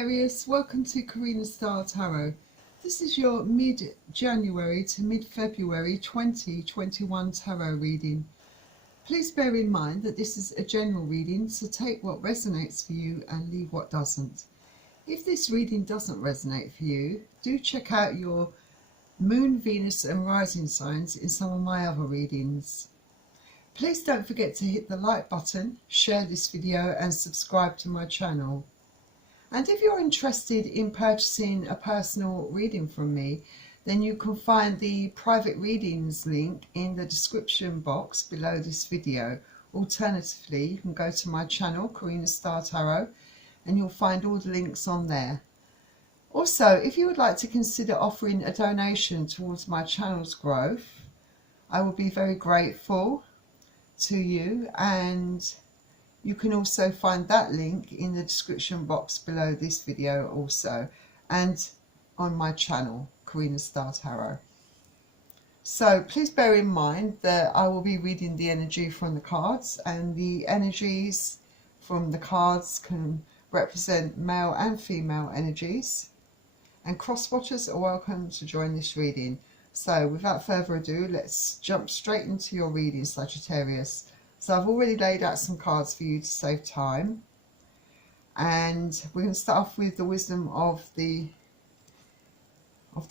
Sagittarius, welcome to Karina Star Tarot. This is your mid-January to mid-February 2021 tarot reading. Please bear in mind that this is a general reading, so take what resonates for you and leave what doesn't. If this reading doesn't resonate for you, do check out your Moon, Venus and Rising signs in some of my other readings. Please don't forget to hit the like button, share this video and subscribe to my channel. And if you're interested in purchasing a personal reading from me, then you can find the private readings link in the description box below this video. Alternatively, you can go to my channel, Karina Star Tarot, and you'll find all the links on there. Also, if you would like to consider offering a donation towards my channel's growth, I will be very grateful to you, and you can also find that link in the description box below this video also, and on my channel, Karina Star Tarot. So please bear in mind that I will be reading the energy from the cards, and the energies from the cards can represent male and female energies, and cross-watchers are welcome to join this reading. So without further ado, let's jump straight into your reading, Sagittarius. So I've already laid out some cards for you to save time, and we're going to start off with the wisdom of the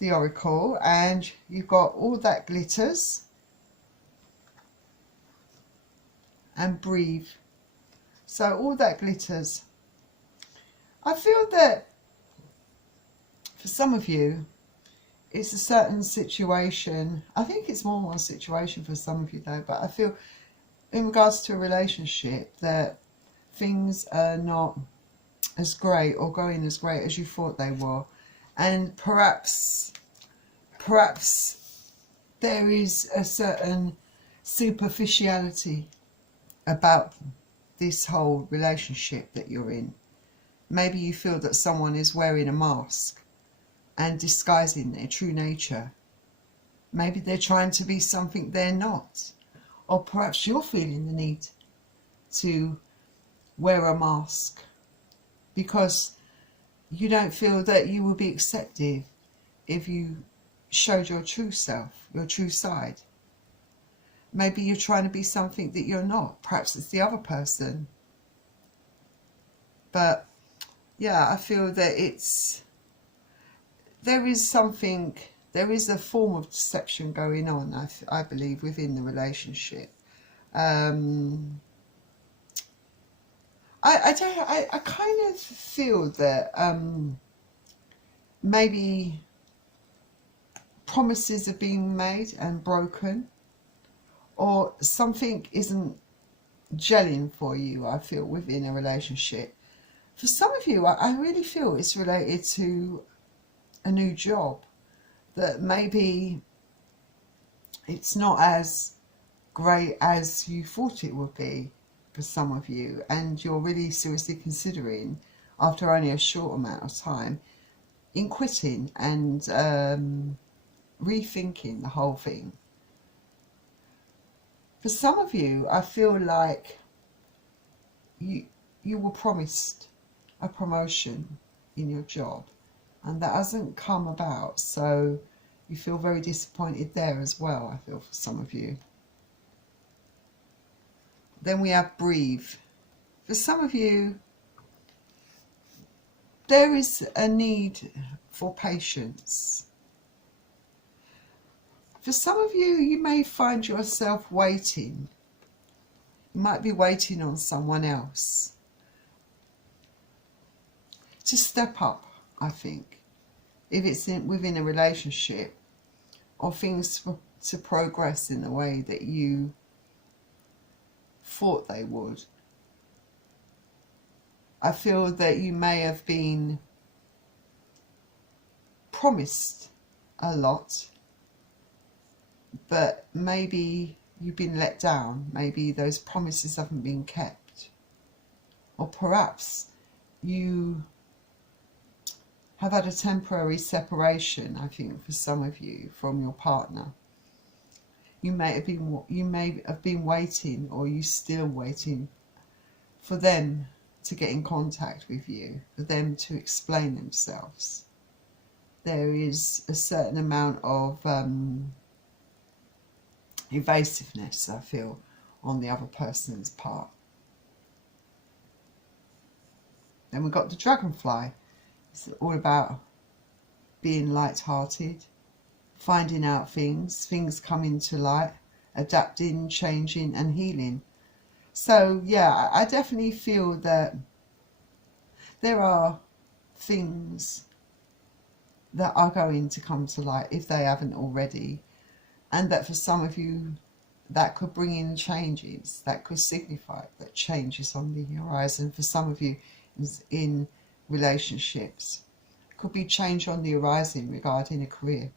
oracle, and you've got all that glitters and breathe. So all that glitters. I feel that for some of you it's a certain situation. I think it's more one situation for some of you though, but I feel in regards to a relationship that things are not as great or going as great as you thought they were, and perhaps there is a certain superficiality about this whole relationship that you're in. Maybe you feel that someone is wearing a mask and disguising their true nature. Maybe they're trying to be something they're not. Or perhaps you're feeling the need to wear a mask because you don't feel that you will be accepted if you showed your true self, your true side. Maybe you're trying to be something that you're not. Perhaps it's the other person. But yeah, I feel that there is a form of deception going on, I believe, within the relationship. I kind of feel that maybe promises are being made and broken, or something isn't gelling for you, I feel, within a relationship. For some of you, I really feel it's related to a new job, that maybe it's not as great as you thought it would be for some of you, and you're really seriously considering, after only a short amount of time, in quitting and rethinking the whole thing. For some of you, I feel like you were promised a promotion in your job, and that hasn't come about, so you feel very disappointed there as well, I feel, for some of you. Then we have breathe. For some of you, there is a need for patience. For some of you, you may find yourself waiting. You might be waiting on someone else to step up, I think, if it's within a relationship, or things to progress in the way that you thought they would. I feel that you may have been promised a lot, but maybe you've been let down. Maybe those promises haven't been kept, or perhaps you have had a temporary separation, I think, for some of you, from your partner. You may have been waiting, or you still waiting for them to get in contact with you, for them to explain themselves. There is a certain amount of evasiveness, I feel, on the other person's part. Then we've got the dragonfly. It's all about being light-hearted, finding out things coming to light, adapting, changing and healing. So yeah, I definitely feel that there are things that are going to come to light if they haven't already, and that for some of you that could bring in changes, that could signify that change is on the horizon. For some of you in relationships, it could be change on the horizon regarding a career,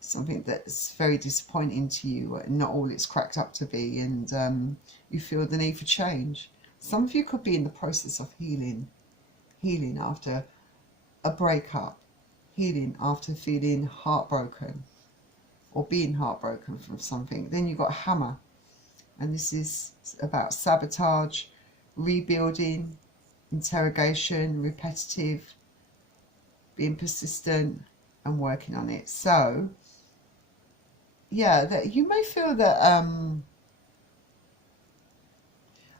something that's very disappointing to you, not all it's cracked up to be, and you feel the need for change. Some of you could be in the process of healing after a breakup, healing after feeling heartbroken or being heartbroken from something. Then you've got hammer, and this is about sabotage, rebuilding, interrogation, repetitive, being persistent and working on it. So yeah, that you may feel that I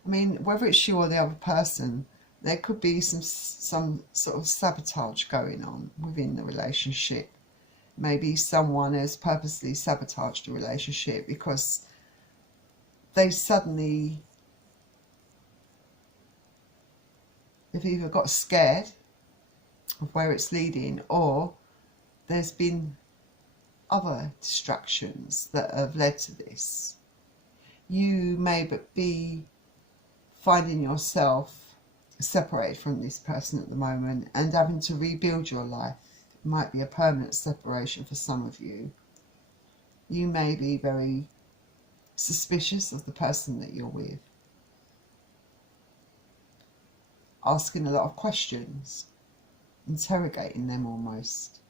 mean, whether it's you or the other person, there could be some sort of sabotage going on within the relationship. Maybe someone has purposely sabotaged the relationship because they've either got scared of where it's leading, or there's been other distractions that have led to this. You may be finding yourself separated from this person at the moment and having to rebuild your life. It might be a permanent separation for some of you. You may be very suspicious of the person that you're with, asking a lot of questions, interrogating them almost.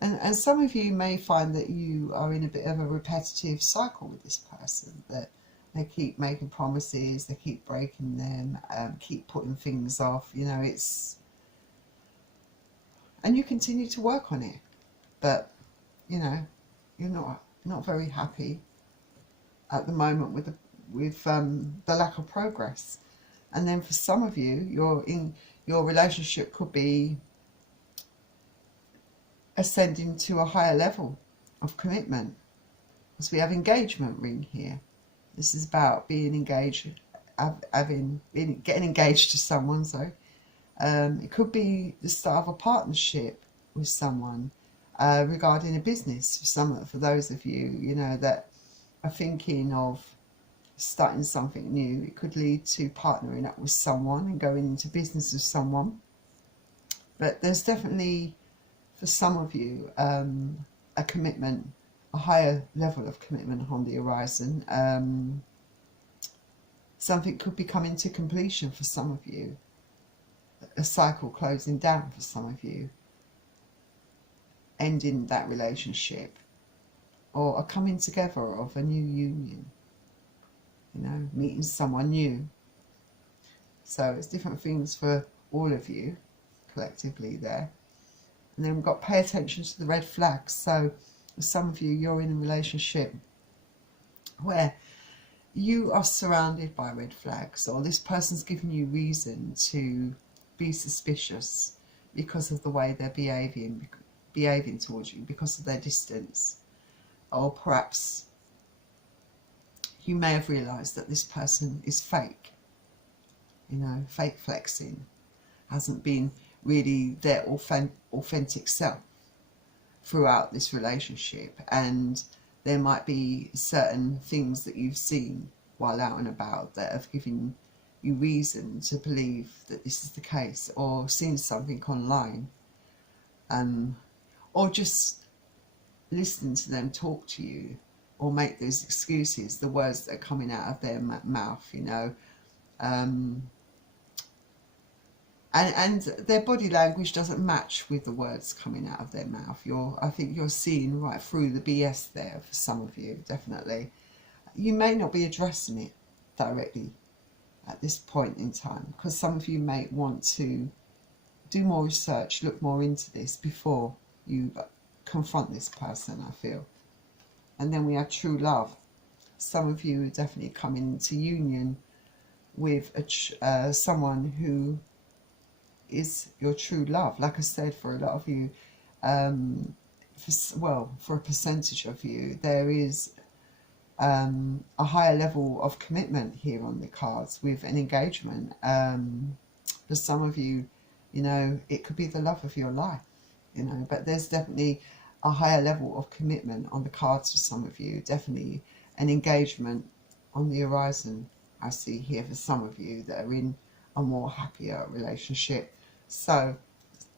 And some of you may find that you are in a bit of a repetitive cycle with this person, that they keep making promises, they keep breaking them, keep putting things off, you know, and you continue to work on it, but you know, you're not very happy at the moment with the lack of progress. And then for some of you, your relationship could be ascending to a higher level of commitment, because we have engagement ring here. This is about being engaged, getting engaged to someone. So it could be the start of a partnership with someone regarding a business. For those of you, you know, that are thinking of starting something new, it could lead to partnering up with someone and going into business with someone. But there's definitely, for some of you, a commitment, a higher level of commitment on the horizon. Something could be coming to completion for some of you, a cycle closing down for some of you, ending that relationship, or a coming together of a new union, you know, meeting someone new. So it's different things for all of you collectively there. And then we've got pay attention to the red flags. So for some of you, you're in a relationship where you are surrounded by red flags, or this person's giving you reason to be suspicious because of the way they're behaving towards you, because of their distance. Or perhaps you may have realised that this person is fake, you know, fake flexing, hasn't been really their authentic self throughout this relationship, and there might be certain things that you've seen while out and about that have given you reason to believe that this is the case, or seen something online, or just listening to them talk to you or make those excuses, the words that are coming out of their mouth, you know, and their body language doesn't match with the words coming out of their mouth. I think you're seeing right through the BS there for some of you, definitely. You may not be addressing it directly at this point in time, because some of you may want to do more research, look more into this before you confront this person, I feel. And then we have true love. Some of you are definitely coming into union with someone who is your true love. Like I said, for a lot of you, for a percentage of you, there is a higher level of commitment here on the cards with an engagement. For some of you, you know, it could be the love of your life, you know, but there's definitely a higher level of commitment on the cards for some of you. Definitely an engagement on the horizon, I see here for some of you that are in a more happier relationship. So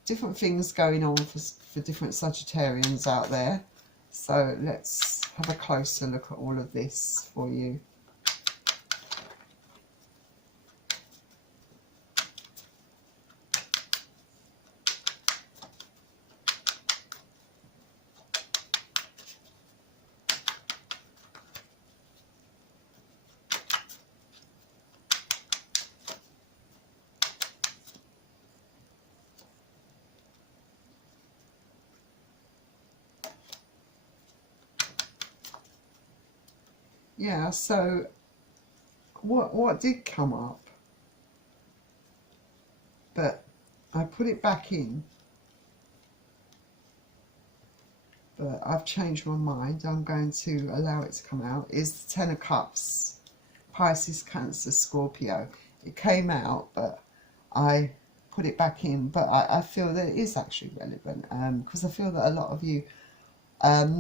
different things going on for different Sagittarians out there. So let's have a closer look at all of this for you. Yeah, so what did come up, but I put it back in, but I've changed my mind. I'm going to allow it to come out, is the Ten of Cups, Pisces, Cancer, Scorpio. It came out, but I put it back in, but I feel that it is actually relevant, because I feel that a lot of you,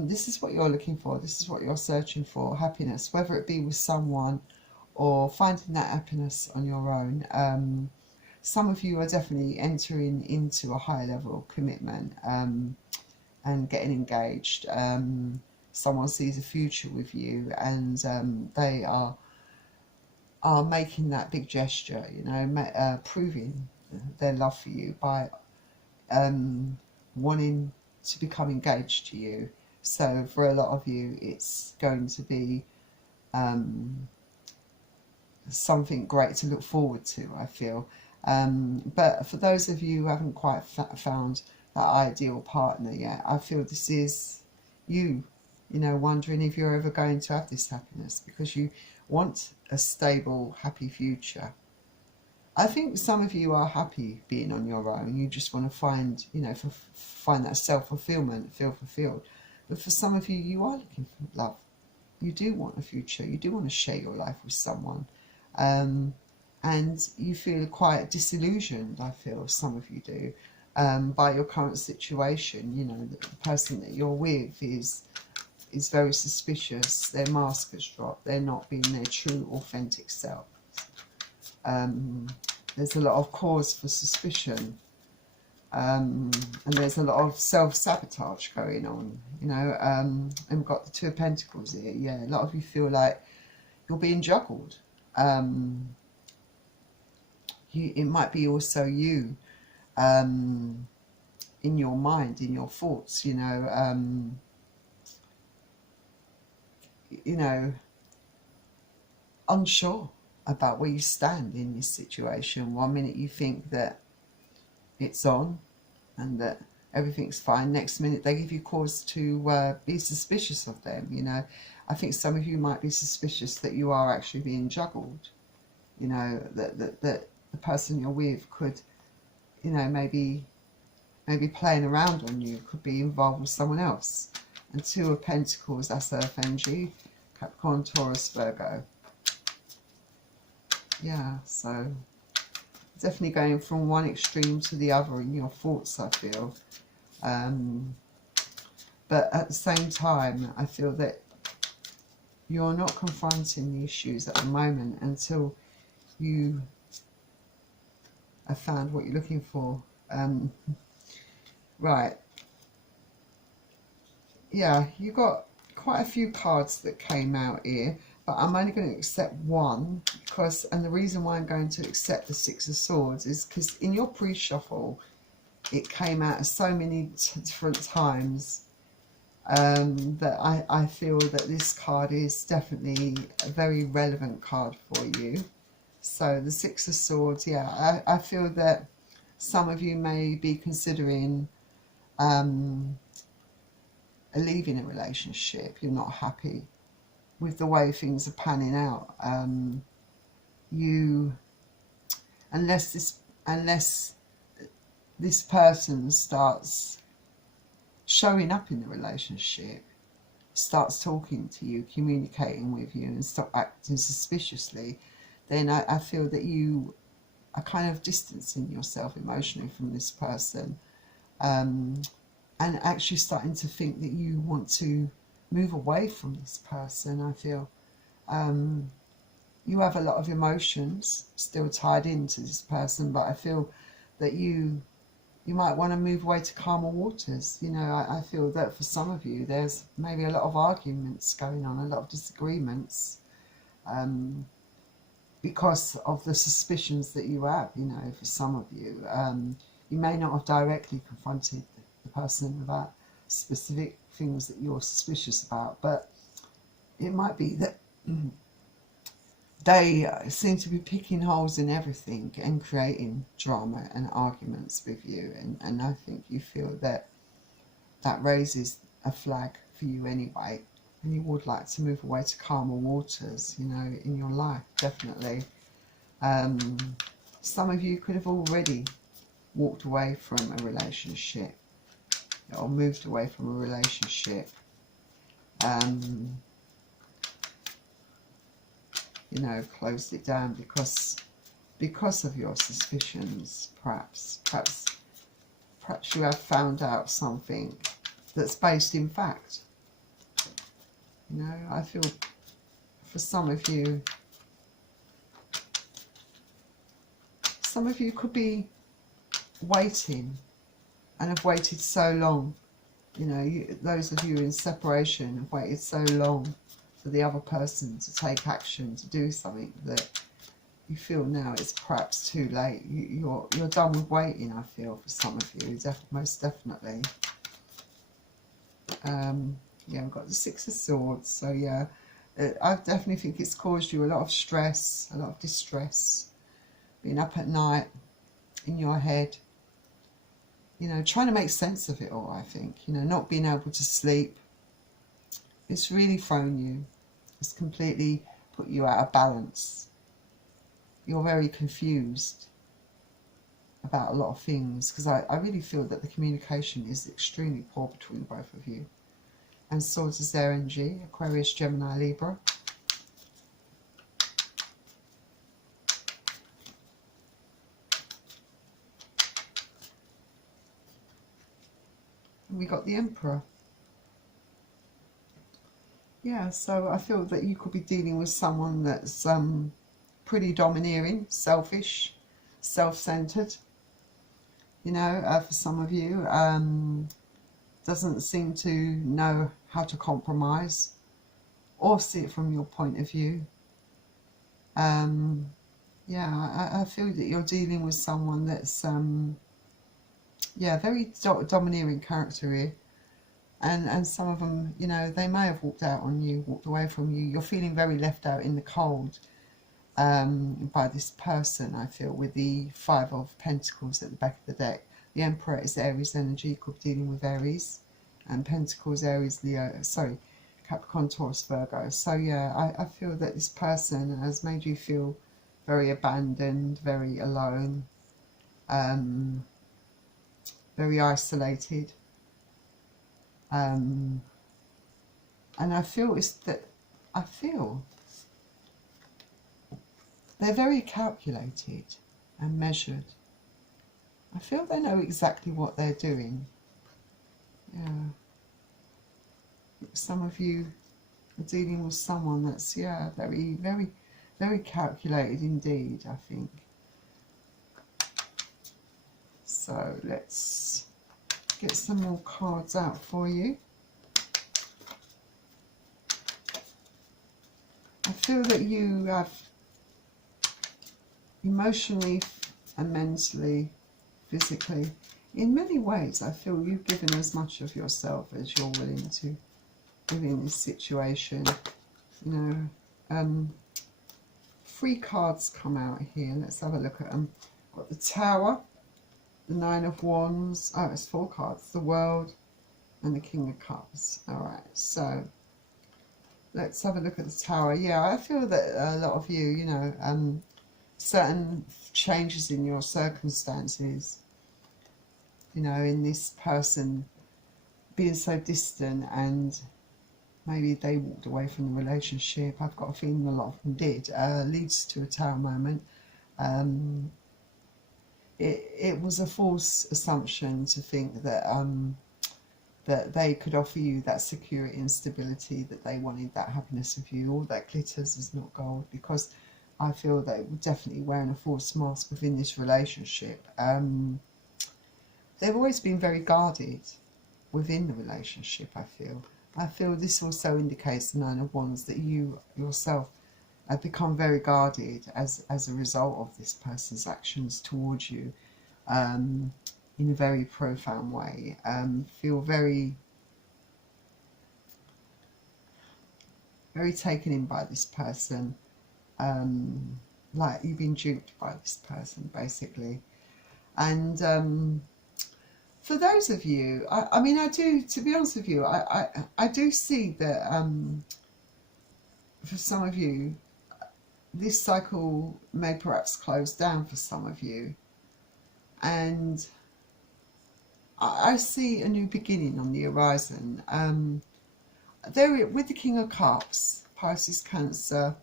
this is what you're looking for, this is what you're searching for, happiness, whether it be with someone or finding that happiness on your own. Some of you are definitely entering into a higher level of commitment and getting engaged. Someone sees a future with you, and they are making that big gesture, you know, proving their love for you by wanting to become engaged to you. So for a lot of you, it's going to be something great to look forward to, I feel. But for those of you who haven't quite found that ideal partner yet, I feel this is you, you know, wondering if you're ever going to have this happiness, because you want a stable, happy future. I think some of you are happy being on your own. You just want to find, you know, find that self-fulfillment, feel fulfilled. But for some of you, you are looking for love. You do want a future. You do want to share your life with someone. And you feel quite disillusioned, I feel, some of you do, by your current situation. You know, the person that you're with is very suspicious. Their mask has dropped. They're not being their true, authentic self. There's a lot of cause for suspicion, and there's a lot of self-sabotage going on, you know. And we've got the Two of Pentacles here. Yeah, a lot of you feel like you're being juggled. It might be also you, in your mind, in your thoughts, you know, unsure about where you stand in this situation. One minute you think that it's on and that everything's fine, next minute they give you cause to be suspicious of them, you know. I think some of you might be suspicious that you are actually being juggled, you know, that the person you're with could, you know, maybe playing around on you, could be involved with someone else. And Two of Pentacles, that's Earth energy, Capricorn, Taurus, Virgo. Yeah, so definitely going from one extreme to the other in your thoughts, I feel. But at the same time, I feel that you're not confronting the issues at the moment until you have found what you're looking for. Right. Yeah, you got quite a few cards that came out here, but I'm only going to accept one, because, and the reason why I'm going to accept the Six of Swords is because in your pre-shuffle it came out so many different times, that I feel that this card is definitely a very relevant card for you. So the Six of Swords, yeah, I feel that some of you may be considering leaving a relationship. You're not happy with the way things are panning out. Unless this person starts showing up in the relationship, starts talking to you, communicating with you, and stop acting suspiciously, then I feel that you are kind of distancing yourself emotionally from this person, and actually starting to think that you want to move away from this person. I feel you have a lot of emotions still tied into this person, but I feel that you might want to move away to calmer waters. You know, I feel that for some of you there's maybe a lot of arguments going on, a lot of disagreements, because of the suspicions that you have. You know, for some of you, you may not have directly confronted the person about specific things that you're suspicious about, but it might be that they seem to be picking holes in everything and creating drama and arguments with you, and I think you feel that that raises a flag for you anyway, and you would like to move away to calmer waters, you know, in your life, definitely. Some of you could have already walked away from a relationship or moved away from a relationship, you know, closed it down because of your suspicions. Perhaps you have found out something that's based in fact. You know, I feel for some of you could be waiting and have waited so long. You know, those of you in separation have waited so long for the other person to take action, to do something, that you feel now it's perhaps too late. You're done with waiting, I feel, for some of you, most definitely. Yeah, we've got the Six of Swords, so yeah, I definitely think it's caused you a lot of stress, a lot of distress, being up at night in your head, you know, trying to make sense of it all. I think, you know, not being able to sleep. It's really thrown you. It's completely put you out of balance. You're very confused about a lot of things, because I really feel that the communication is extremely poor between both of you. And Swords is their energy, Aquarius, Gemini, Libra. And we got the Emperor. Yeah, so I feel that you could be dealing with someone that's pretty domineering, selfish, self-centered. You know, for some of you, doesn't seem to know how to compromise or see it from your point of view. Yeah, I feel that you're dealing with someone that's, yeah, very domineering character here. And some of them, you know, they may have walked out on you, walked away from you. You're feeling very left out in the cold by this person, I feel, with the Five of Pentacles at the back of the deck. The Emperor is Aries energy. You could be dealing with Aries. And Pentacles, Aries, Leo, sorry, Capricorn, Taurus, Virgo. So yeah, I feel that this person has made you feel very abandoned, very alone, very isolated. And I feel they're very calculated and measured. I feel they know exactly what they're doing. Yeah. Some of you are dealing with someone that's, yeah, very, very, very calculated indeed, I think. So let's get some more cards out for you. I feel that you have emotionally and mentally, physically, in many ways, I feel you've given as much of yourself as you're willing to within this situation. You know, 3 cards come out here. Let's have a look at them. Got the Tower, the 9 of Wands. Oh, it's 4 cards. The World and the King of Cups. All right, so let's have a look at the Tower. Yeah, I feel that a lot of you, you know, certain changes in your circumstances, you know, in this person being so distant, and maybe they walked away from the relationship. I've got a feeling a lot of them did. Leads to a Tower moment. It was a false assumption to think that that they could offer you that security and stability, that they wanted that happiness of you. All that glitters is not gold, because I feel they were definitely wearing a false mask within this relationship. They've always been very guarded within the relationship, I feel. I feel this also indicates, the 9 of Wands, that you yourself have become very guarded as a result of this person's actions towards you, in a very profound way. Feel very, very taken in by this person, like you've been duped by this person, basically. And for those of you, I mean, I do, to be honest with you, I do see that for some of you, this cycle may perhaps close down for some of you, and I see a new beginning on the horizon. There, with the King of Cups, Pisces, Cancer,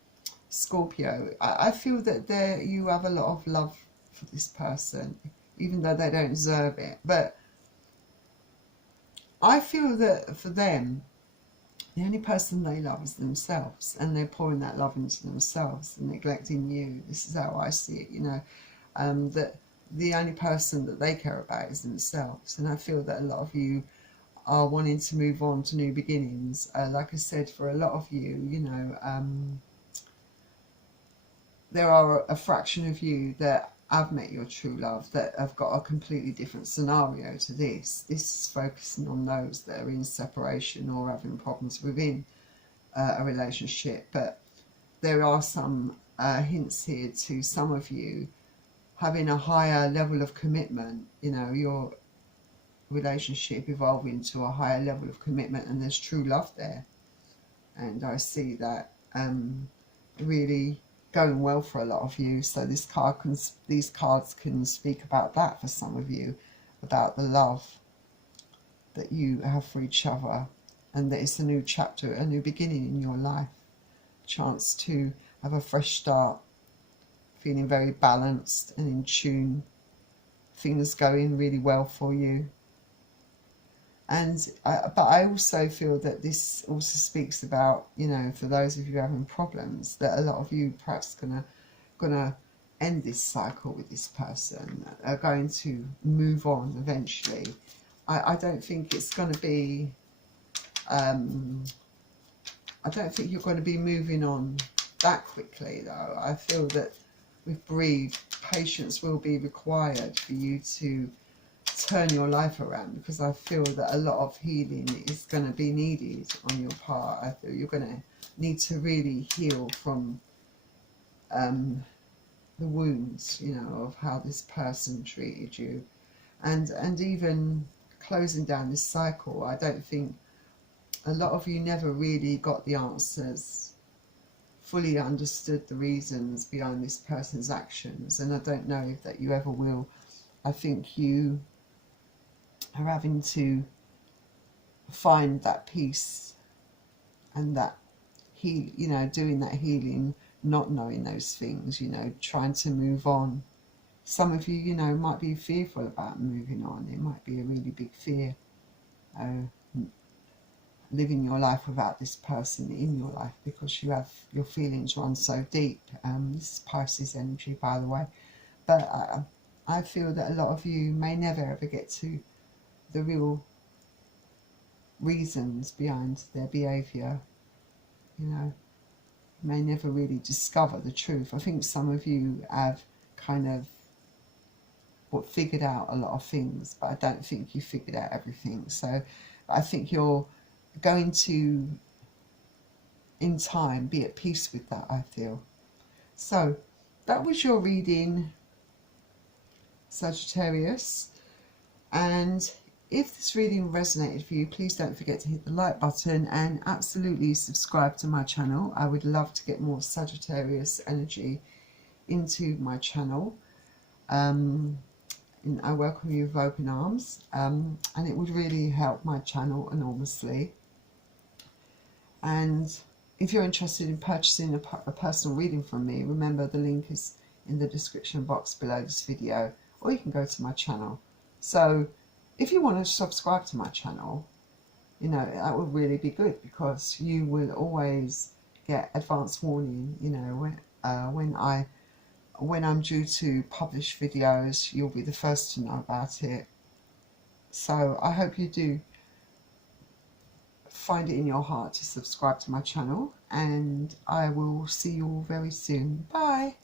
Scorpio, I feel that there you have a lot of love for this person, even though they don't deserve it. But I feel that for them, the only person they love is themselves, and they're pouring that love into themselves and neglecting you. This is how I see it, you know, that the only person that they care about is themselves. And I feel that a lot of you are wanting to move on to new beginnings. Like I said, for a lot of you, you know, there are a fraction of you that have met your true love, that have got a completely different scenario to this. This is focusing on those that are in separation or having problems within a relationship. But there are some hints here to some of you having a higher level of commitment, you know, your relationship evolving to a higher level of commitment, and there's true love there. And I see that really going well for a lot of you. So these cards can speak about that for some of you, about the love that you have for each other, and that it's a new chapter, a new beginning in your life, chance to have a fresh start, feeling very balanced and in tune, things going really well for you. And but I also feel that this also speaks about, you know, for those of you having problems, that a lot of you perhaps gonna end this cycle with this person, are going to move on eventually. I don't think it's going to be I don't think you're going to be moving on that quickly, though. I feel that with Breathe, patience will be required for you to turn your life around, because I feel that a lot of healing is going to be needed on your part. I feel you're going to need to really heal from the wounds, you know, of how this person treated you, and even closing down this cycle. I don't think, a lot of you never really got the answers, fully understood the reasons behind this person's actions, and I don't know if that you ever will. I think you are having to find that peace and that you know, doing that healing, not knowing those things, you know, trying to move on. Some of you, you know, might be fearful about moving on. It might be a really big fear, living your life without this person in your life, because you have, your feelings run so deep. This is Pisces energy, by the way. But I feel that a lot of you may never ever get to the real reasons behind their behaviour, you know, may never really discover the truth. I think some of you have kind of figured out a lot of things, but I don't think you figured out everything. So I think you're going to, in time, be at peace with that, I feel. So that was your reading, Sagittarius. And if this reading resonated for you, please don't forget to hit the like button and absolutely subscribe to my channel. I would love to get more Sagittarius energy into my channel. And I welcome you with open arms, and it would really help my channel enormously. And if you're interested in purchasing a personal reading from me, remember the link is in the description box below this video, or you can go to my channel. So if you want to subscribe to my channel, you know, that would really be good, because you will always get advance warning, you know, when I'm due to publish videos. You'll be the first to know about it. So I hope you do find it in your heart to subscribe to my channel, and I will see you all very soon. Bye.